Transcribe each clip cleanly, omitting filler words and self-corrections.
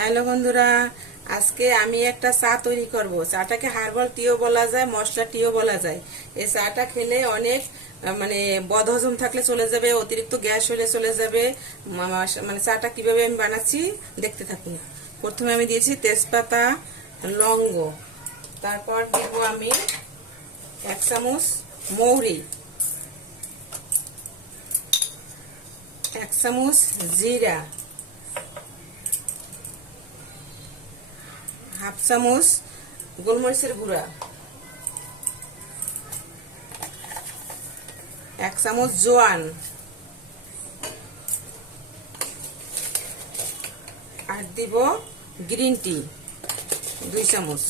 Hello বন্ধুরা, আজকে আমি একটা চা তৈরি করব। চাটাকে হার্বাল টিও বলা যায়, মশলা টিও বলা যায়। এই চাটা খেলে অনেক মানে বদহজম থাকলে চলে যাবে, অতিরিক্ত গ্যাস হলে চলে যাবে। মানে চাটা কিভাবে আমি বানাচ্ছি দেখতে থাকুন। প্রথমে আমি দিয়েছি তেজপাতা, লবঙ্গ, তারপর দেব আমি 1 চামচ মৌরি, 1 চামচ জিরা, 1/2 চামচ গোলমরিচের গুঁড়া, 1 চামচ জোয়ান, আর দিব গ্রিন টি 2 চামচ।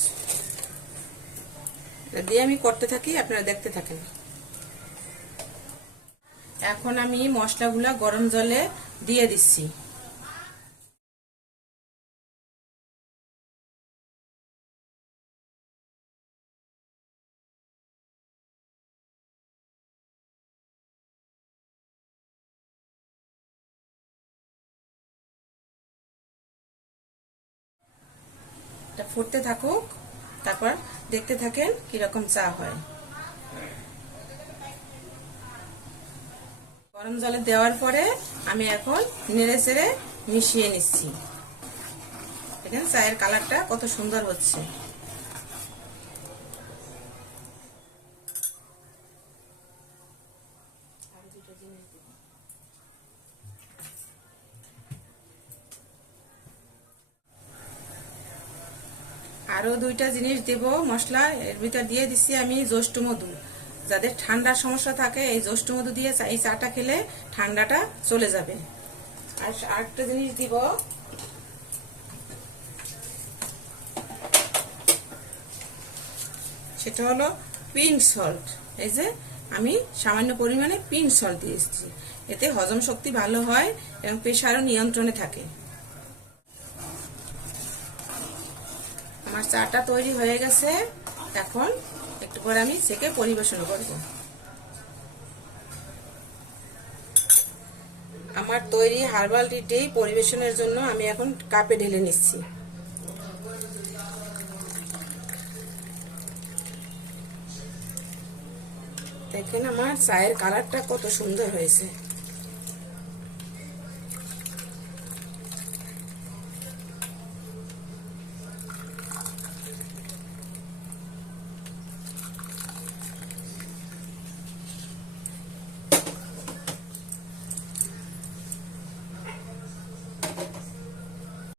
দিয়ে আমি করতে থাকি, আপনারা দেখতে থাকেন। এখন আমি মশলাগুলা গরম জলে দিয়ে দিচ্ছি। এটা ফুটতে থাকুক, তারপর দেখতে থাকেন কিরকম চা হয়। গরম জলে দেওয়ার পরে আমি এখন নেড়ে চেড়ে মিশিয়ে নিচ্ছি। দেখেন চায়ের কালারটা কত সুন্দর হচ্ছে। আরো 2টা জিনিস দেব মশলা, এর ভিতর দিয়ে দিচ্ছি আমি জ্যৈষ্ঠ মধু। যাদের ঠান্ডার সমস্যা থাকে এই জ্যৈষ্ঠ মধু দিয়ে এই চাটা খেলে ঠান্ডাটা চলে যাবে। আর আরেকটা জিনিস দিব, সেটা হলো পিঙ্ক সল্ট। এই যে আমি সামান্য পরিমাণে পিঙ্ক সল্ট দিয়েছি, এতে হজম শক্তি ভালো হয় এবং প্রেশারও নিয়ন্ত্রণে থাকে। আমার চাটা তৈরি হয়ে গেছে, এখন একটু পরে আমি ছেঁকে পরিবেশন করব। আমার তৈরি হার্বাল টি পরিবেশনের জন্য আমি এখন কাপে ঢেলে নিচ্ছি। দেখেন আমার চায়ের কালারটা কত সুন্দর হয়েছে।